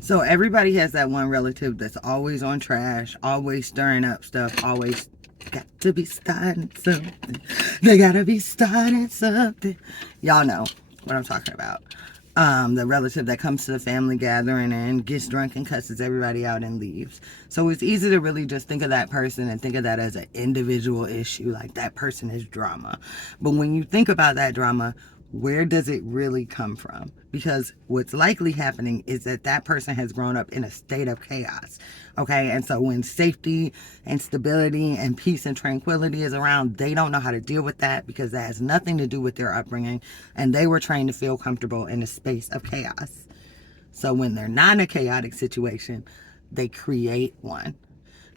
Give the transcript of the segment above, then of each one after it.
So everybody has that one relative that's always on trash, always stirring up stuff, always got to be starting something. They gotta be starting something. Y'all know what I'm talking about. The relative that comes to the family gathering and gets drunk and cusses everybody out and leaves. So it's easy to really just think of that person and think of that as an individual issue, like that person is drama. But when you think about that drama, where does it really come from? Because what's likely happening is that that person has grown up in a state of chaos. Okay, and so when safety and stability and peace and tranquility is around, they don't know how to deal with that because that has nothing to do with their upbringing, and they were trained to feel comfortable in a space of chaos. So when they're not in a chaotic situation, they create one.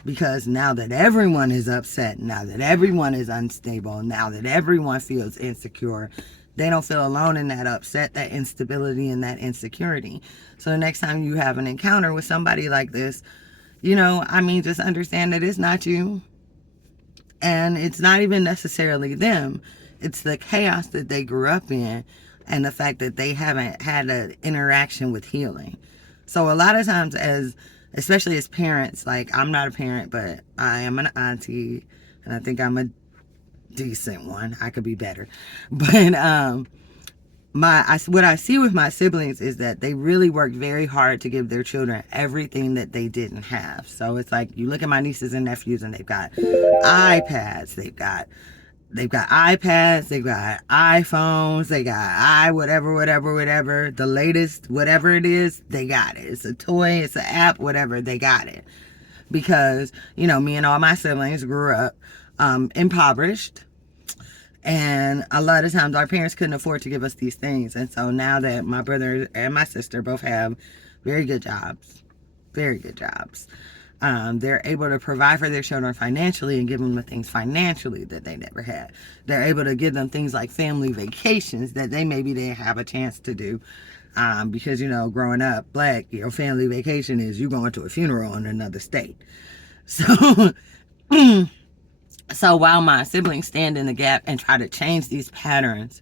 Because now that everyone is upset, now that everyone is unstable, now that everyone feels insecure, they don't feel alone in that upset, that instability, and that insecurity. So the next time you have an encounter with somebody like this, just understand that it's not you. And it's not even necessarily them. It's the chaos that they grew up in and the fact that they haven't had an interaction with healing. So a lot of times especially as parents, like I'm not a parent, but I am an auntie and I think I'm a decent one. I could be better. But what I see with my siblings is that they really work very hard to give their children everything that they didn't have. So it's like you look at my nieces and nephews and they've got iPads, they've got iPads, they've got iPhones, they got whatever, the latest, whatever it is, they got it. It's a toy, it's an app, whatever, they got it. Because, me and all my siblings grew up impoverished. And a lot of times our parents couldn't afford to give us these things. And so now that my brother and my sister both have very good jobs, they're able to provide for their children financially and give them the things financially that they never had. They're able to give them things like family vacations that they maybe didn't have a chance to do. Because, growing up black, your family vacation is you going to a funeral in another state. So... So while my siblings stand in the gap and try to change these patterns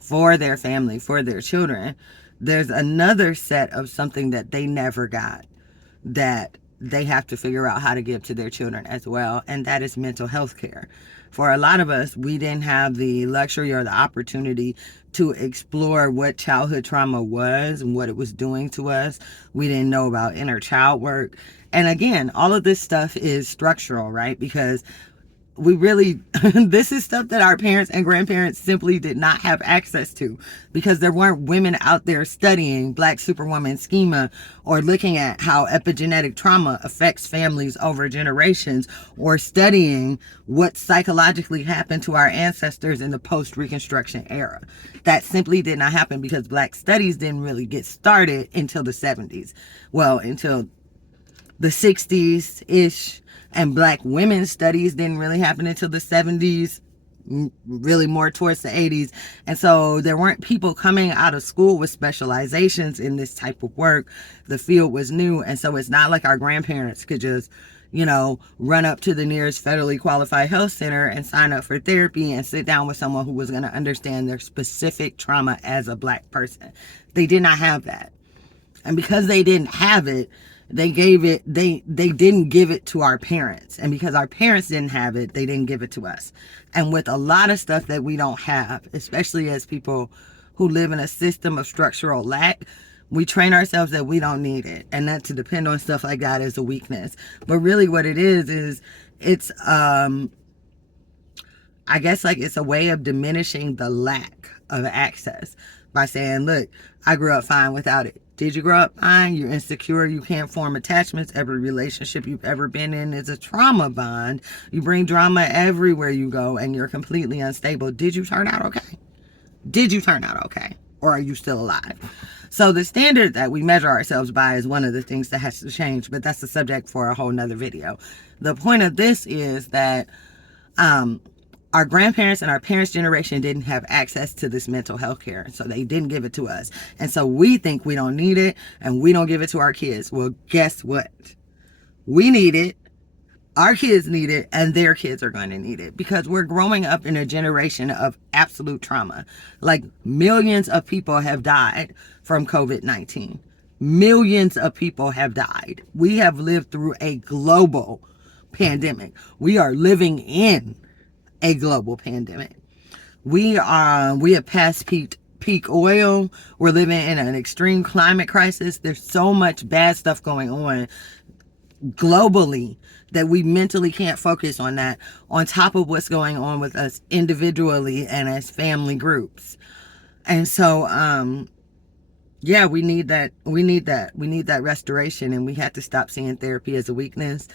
for their family, for their children, there's another set of something that they never got that they have to figure out how to give to their children as well, and that is mental health care. For a lot of us, we didn't have the luxury or the opportunity to explore what childhood trauma was and what it was doing to us. We didn't know about inner child work. And again, all of this stuff is structural, right? Because we really, this is stuff that our parents and grandparents simply did not have access to because there weren't women out there studying Black Superwoman schema or looking at how epigenetic trauma affects families over generations or studying what psychologically happened to our ancestors in the post-Reconstruction era. That simply did not happen because Black studies didn't really get started until the 70s. Well, until the 60s-ish. And Black women's studies didn't really happen until the 70s, really more towards the 80s. And so there weren't people coming out of school with specializations in this type of work. The field was new. And so it's not like our grandparents could just, run up to the nearest federally qualified health center and sign up for therapy and sit down with someone who was going to understand their specific trauma as a Black person. They did not have that. And because they didn't have it, they didn't give it to our parents. And because our parents didn't have it, they didn't give it to us. And with a lot of stuff that we don't have, especially as people who live in a system of structural lack, we train ourselves that we don't need it. And that to depend on stuff like that is a weakness. But really what it is it's, I guess like it's a way of diminishing the lack of access by saying, look, I grew up fine without it. Did you grow up fine? You're insecure. You can't form attachments. Every relationship you've ever been in is a trauma bond. You bring drama everywhere you go and you're completely unstable. Did you turn out okay? Did you turn out okay? Or are you still alive? So the standard that we measure ourselves by is one of the things that has to change, but that's a subject for a whole nother video. The point of this is that our grandparents and our parents' generation didn't have access to this mental health care. So they didn't give it to us. And so we think we don't need it and we don't give it to our kids. Well, guess what? We need it. Our kids need it and their kids are going to need it because we're growing up in a generation of absolute trauma. Like millions of people have died from COVID-19. Millions of people have died. We have lived through a global pandemic. We are living in a global pandemic. We have passed peak oil. We're living in an extreme climate crisis. There's so much bad stuff going on globally that we mentally can't focus on that, on top of what's going on with us individually and as family groups. And so yeah, we need that restoration, and we have to stop seeing therapy as a weakness.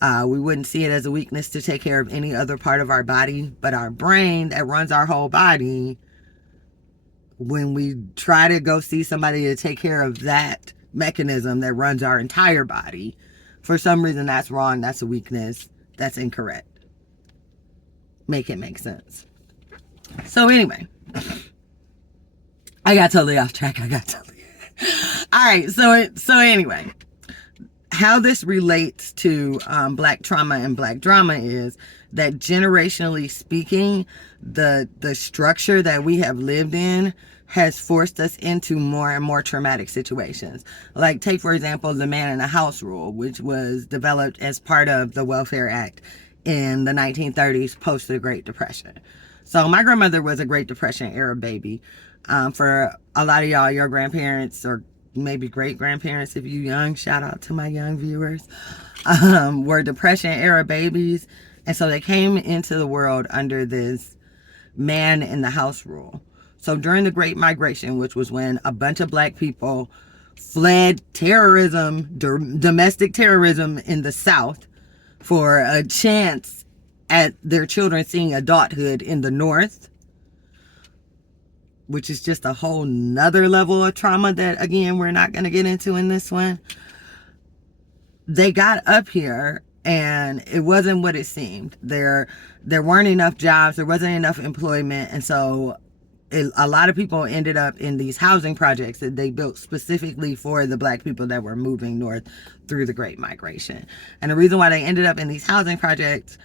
We wouldn't see it as a weakness to take care of any other part of our body, but our brain that runs our whole body, when we try to go see somebody to take care of that mechanism that runs our entire body, for some reason that's wrong, that's a weakness, that's incorrect. Make it make sense. So anyway, I got totally off track. All right, so anyway, how this relates to Black trauma and Black drama is that, generationally speaking, the structure that we have lived in has forced us into more and more traumatic situations. Like, take for example the man in the house rule, which was developed as part of the Welfare Act in the 1930s, post the Great Depression. So my grandmother was a Great Depression era baby. For a lot of y'all, your grandparents, or maybe great grandparents if you young, shout out to my young viewers, were Depression era babies. And so they came into the world under this man in the house rule. So during the Great Migration, which was when a bunch of Black people fled terrorism, domestic terrorism in the South, for a chance at their children seeing adulthood in the North, which is just a whole nother level of trauma that, again, we're not going to get into in this one. They got up here and it wasn't what it seemed. There weren't enough jobs, there wasn't enough employment, and so a lot of people ended up in these housing projects that they built specifically for the Black people that were moving north through the Great Migration. And the reason why they ended up in these housing projects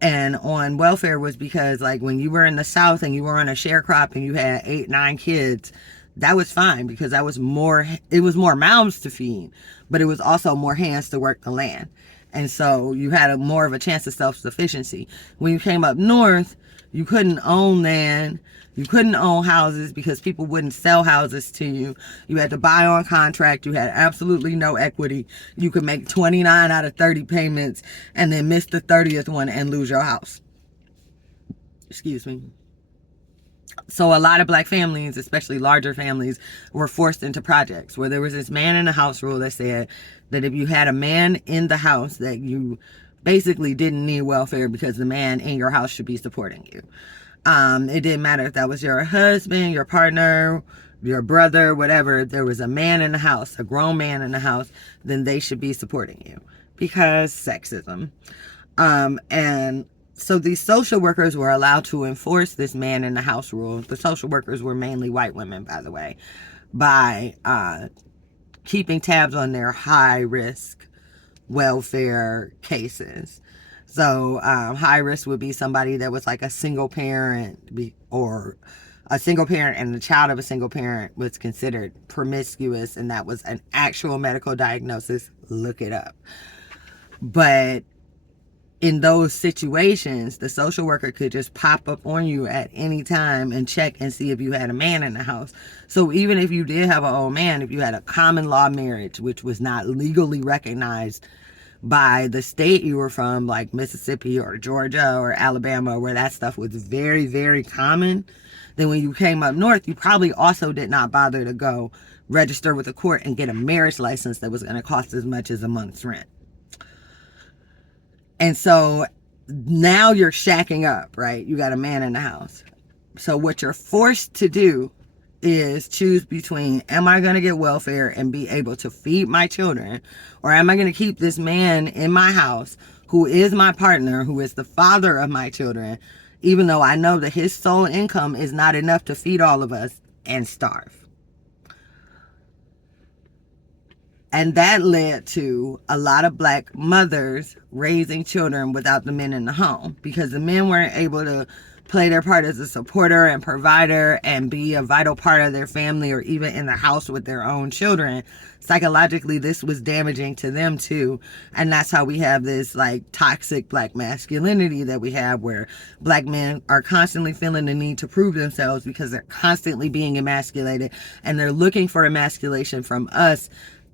and on welfare was because, like, when you were in the South and you were on a sharecrop and you had 8-9 kids, that was fine, because it was more mouths to feed, but it was also more hands to work the land. And so you had more of a chance of self-sufficiency. When you came up north, you couldn't own land. You couldn't own houses because people wouldn't sell houses to you. You had to buy on contract. You had absolutely no equity. You could make 29 out of 30 payments and then miss the 30th one and lose your house. Excuse me. So a lot of Black families, especially larger families, were forced into projects where there was this man in the house rule that said that if you had a man in the house, that you basically didn't need welfare because the man in your house should be supporting you. It didn't matter if that was your husband, your partner, your brother, whatever. There was a man in the house, a grown man in the house, then they should be supporting you, because sexism. And so these social workers were allowed to enforce this man in the house rule. The social workers were mainly white women, by the way, by keeping tabs on their high risk welfare cases. So high risk would be somebody that was like a single parent, or a single parent and the child of a single parent was considered promiscuous, and that was an actual medical diagnosis. Look it up. But in those situations, the social worker could just pop up on you at any time and check and see if you had a man in the house. So even if you did have an old man, if you had a common law marriage, which was not legally recognized by the state you were from, like Mississippi or Georgia or Alabama, where that stuff was very, very common, then when you came up north, you probably also did not bother to go register with the court and get a marriage license that was going to cost as much as a month's rent. And so now you're shacking up, right? You got a man in the house. So what you're forced to do is choose between, am I going to get welfare and be able to feed my children, or am I going to keep this man in my house who is my partner, who is the father of my children, even though I know that his sole income is not enough to feed all of us, and starve? And that led to a lot of Black mothers raising children without the men in the home, because the men weren't able to play their part as a supporter and provider and be a vital part of their family or even in the house with their own children, psychologically this was damaging to them too. And that's how we have this like toxic black masculinity that we have, where black men are constantly feeling the need to prove themselves because they're constantly being emasculated, and they're looking for emasculation from us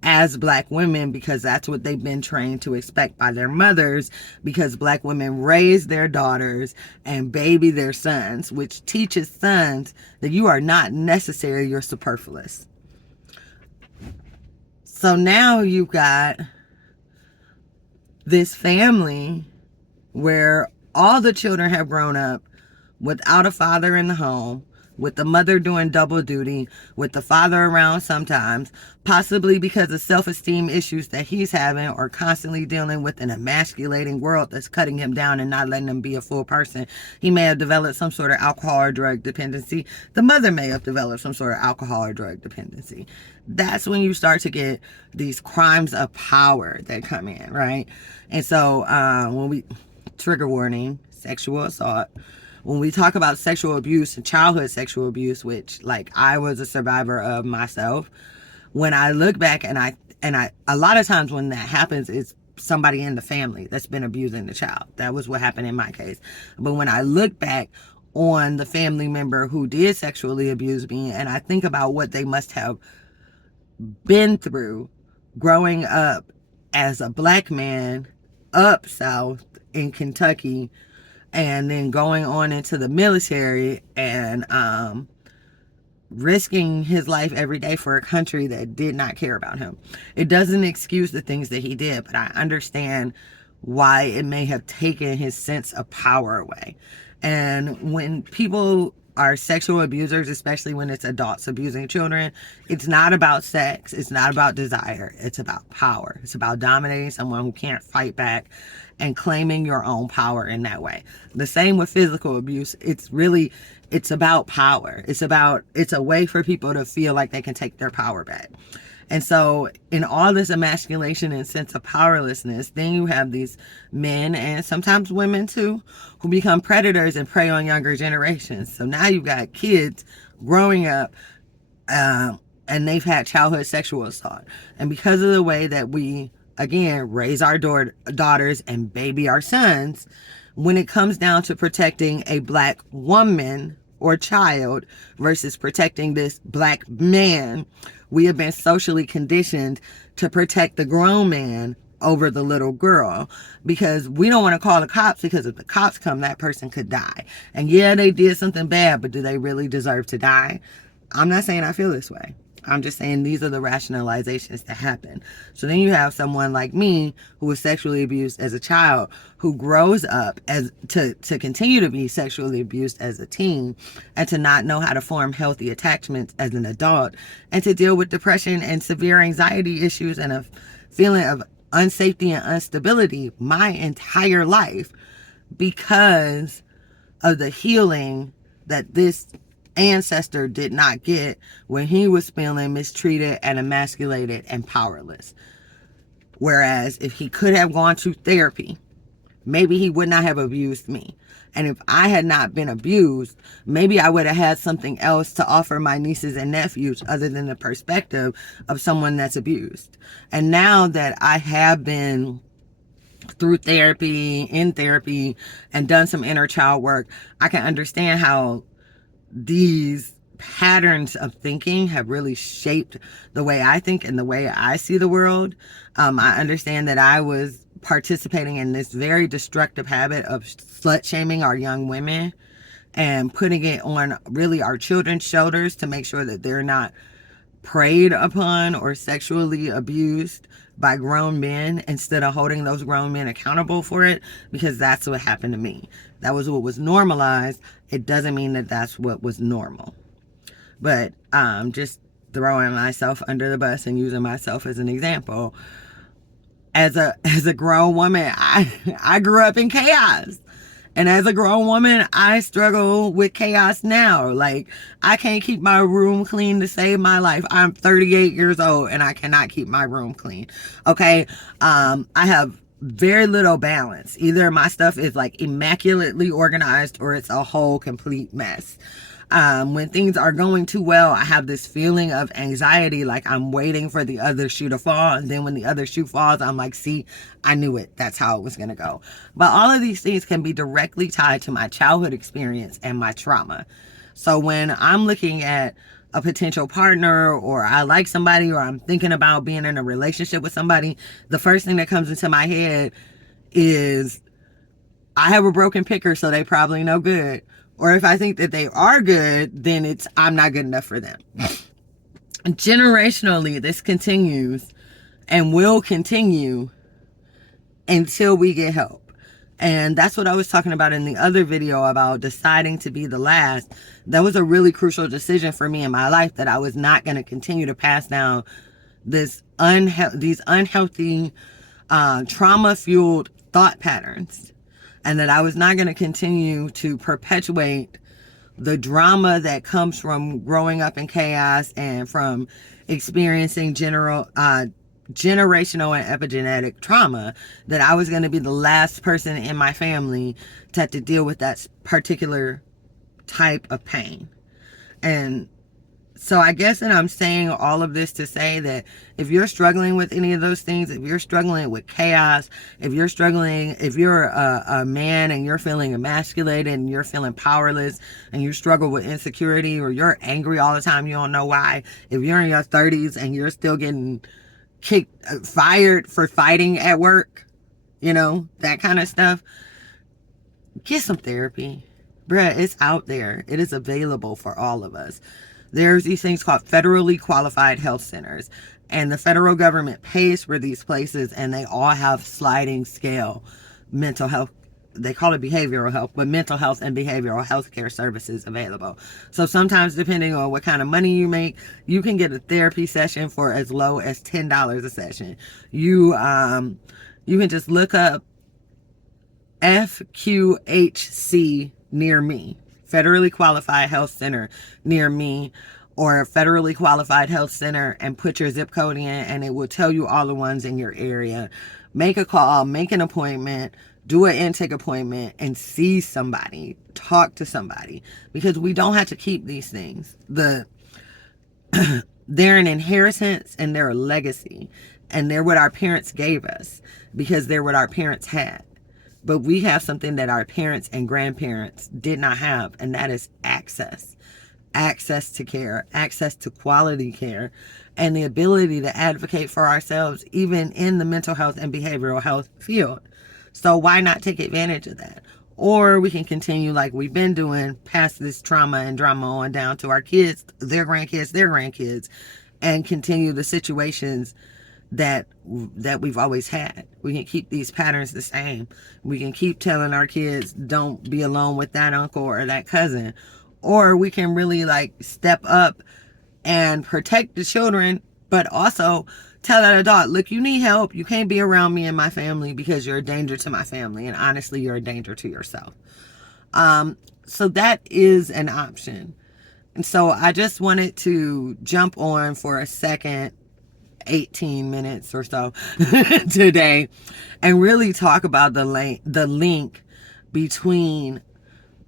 as black women because that's what they've been trained to expect by their mothers, because black women raise their daughters and baby their sons, which teaches sons that you are not necessary, you're superfluous. So now you've got this family where all the children have grown up without a father in the home, with the mother doing double duty, with the father around sometimes, possibly because of self-esteem issues that he's having, or constantly dealing with an emasculating world that's cutting him down and not letting him be a full person. He may have developed some sort of alcohol or drug dependency. The mother may have developed some sort of alcohol or drug dependency. That's when you start to get these crimes of power that come in, right? And so when we, trigger warning, sexual assault, when we talk about sexual abuse and childhood sexual abuse, which like I was a survivor of myself, when I look back and I a lot of times when that happens, it's somebody in the family that's been abusing the child. That was what happened in my case. But when I look back on the family member who did sexually abuse me, and I think about what they must have been through growing up as a black man up south in Kentucky, and then going on into the military and risking his life every day for a country that did not care about him. It doesn't excuse the things that he did, but I understand why it may have taken his sense of power away. And when people are sexual abusers, especially when it's adults abusing children, it's not about sex, it's not about desire, it's about power. It's about dominating someone who can't fight back and claiming your own power in that way. The same with physical abuse. It's about power. It's a way for people to feel like they can take their power back. And so in all this emasculation and sense of powerlessness, then you have these men, and sometimes women too, who become predators and prey on younger generations. So now you've got kids growing up and they've had childhood sexual assault. And because of the way that we, again, raise our daughters and baby our sons, when it comes down to protecting a black woman or child versus protecting this black man, we have been socially conditioned to protect the grown man over the little girl, because we don't want to call the cops, because if the cops come, that person could die. And yeah, they did something bad, but do they really deserve to die? I'm not saying I feel this way. I'm just saying these are the rationalizations that happen. So then you have someone like me who was sexually abused as a child, who grows up as to continue to be sexually abused as a teen, and to not know how to form healthy attachments as an adult, and to deal with depression and severe anxiety issues and a feeling of unsafety and instability my entire life, because of the healing that this ancestor did not get when he was feeling mistreated and emasculated and powerless. Whereas if he could have gone to therapy, maybe he would not have abused me. And if I had not been abused, maybe I would have had something else to offer my nieces and nephews other than the perspective of someone that's abused. And now that I have been through therapy, in therapy, and done some inner child work, I can understand how these patterns of thinking have really shaped the way I think and the way I see the world. I understand that I was participating in this very destructive habit of slut shaming our young women and putting it on really our children's shoulders to make sure that they're not preyed upon or sexually abused by grown men, instead of holding those grown men accountable for it, because that's what happened to me. That was what was normalized. It doesn't mean that that's what was normal. But just throwing myself under the bus and using myself as an example. As a grown woman, I grew up in chaos. And as a grown woman, I struggle with chaos now. Like, I can't keep my room clean to save my life. I'm 38 years old and I cannot keep my room clean. Okay. I have very little balance. Either my stuff is like immaculately organized or it's a whole complete mess. When things are going too well, I have this feeling of anxiety, like I'm waiting for the other shoe to fall. And then when the other shoe falls, I'm like, see, I knew it. That's how it was going to go. But all of these things can be directly tied to my childhood experience and my trauma. So when I'm looking at a potential partner, or I like somebody, or I'm thinking about being in a relationship with somebody, the first thing that comes into my head is, I have a broken picker, so they probably no good. Or if I think that they are good, then it's, I'm not good enough for them. Generationally, this continues and will continue until we get help. And that's what I was talking about in the other video about deciding to be the last. That was a really crucial decision for me in my life, that I was not going to continue to pass down these unhealthy, trauma-fueled thought patterns. And that I was not going to continue to perpetuate the drama that comes from growing up in chaos and from experiencing generational and epigenetic trauma, that I was going to be the last person in my family to have to deal with that particular type of pain. And so I guess that I'm saying all of this to say that if you're struggling with any of those things, if you're struggling with chaos, if you're a man and you're feeling emasculated and you're feeling powerless and you struggle with insecurity, or you're angry all the time, you don't know why, if you're in your 30s and you're still getting fired for fighting at work, that kind of stuff, get some therapy. Bruh, it's out there. It is available for all of us. There's these things called federally qualified health centers, and the federal government pays for these places, and they all have sliding scale mental health. They call it behavioral health, but mental health and behavioral health care services available. So sometimes, depending on what kind of money you make, you can get a therapy session for as low as $10 a session. You can just look up FQHC near me, federally qualified health center near me, or a federally qualified health center, and put your zip code in, and it will tell you all the ones in your area. Make a call, make an appointment, do an intake appointment, and see somebody, talk to somebody, because we don't have to keep these things. They're an inheritance and they're a legacy, and they're what our parents gave us because they're what our parents had. But we have something that our parents and grandparents did not have, and that is access. Access to care, access to quality care, and the ability to advocate for ourselves, even in the mental health and behavioral health field. So why not take advantage of that? Or we can continue like we've been doing, pass this trauma and drama on down to our kids, their grandkids, and continue the situations that we've always had. We can keep these patterns the same. We can keep telling our kids, don't be alone with that uncle or that cousin. Or we can really step up and protect the children, but also tell that adult, look, you need help. You can't be around me and my family because you're a danger to my family. And honestly, you're a danger to yourself. So that is an option. And so I just wanted to jump on for a second, 18 minutes or so today, and really talk about the link between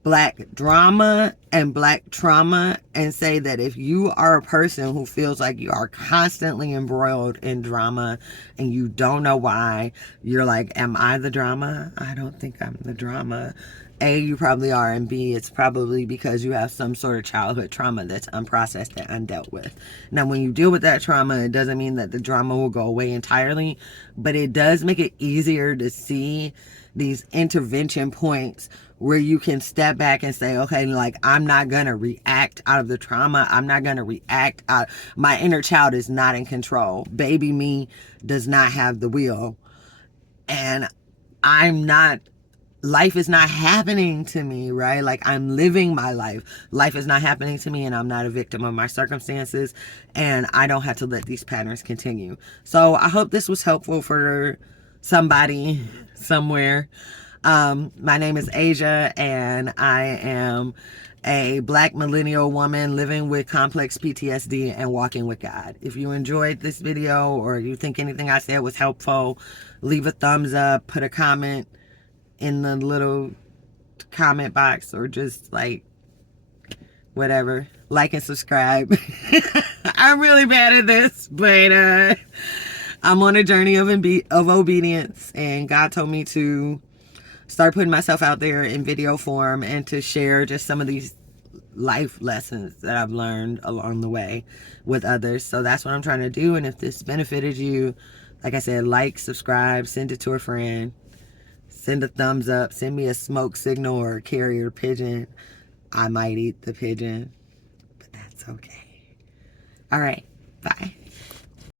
Black drama and Black trauma, and say that if you are a person who feels like you are constantly embroiled in drama and you don't know why, you're like, am I the drama? I don't think I'm the drama. A, you probably are, and B, it's probably because you have some sort of childhood trauma that's unprocessed and undealt with. Now, when you deal with that trauma, it doesn't mean that the drama will go away entirely, but it does make it easier to see these intervention points where you can step back and say, okay, I'm not going to react out of the trauma. I'm not going to react out. My inner child is not in control. Baby me does not have the wheel. And life is not happening to me, right? I'm living my life. Life is not happening to me, and I'm not a victim of my circumstances, and I don't have to let these patterns continue. So I hope this was helpful for somebody somewhere. My name is Asia, and I am a Black millennial woman living with complex PTSD and walking with God. If you enjoyed this video or you think anything I said was helpful, leave a thumbs up, put a comment in the little comment box, or just like whatever, like and subscribe. I'm really bad at this, but I'm on a journey of obedience, and God told me to start putting myself out there in video form and to share just some of these life lessons that I've learned along the way with others. So that's what I'm trying to do. And if this benefited you, like I said, like, subscribe, send it to a friend, send a thumbs up, send me a smoke signal or a carrier pigeon. I might eat the pigeon, but that's okay. All right, bye.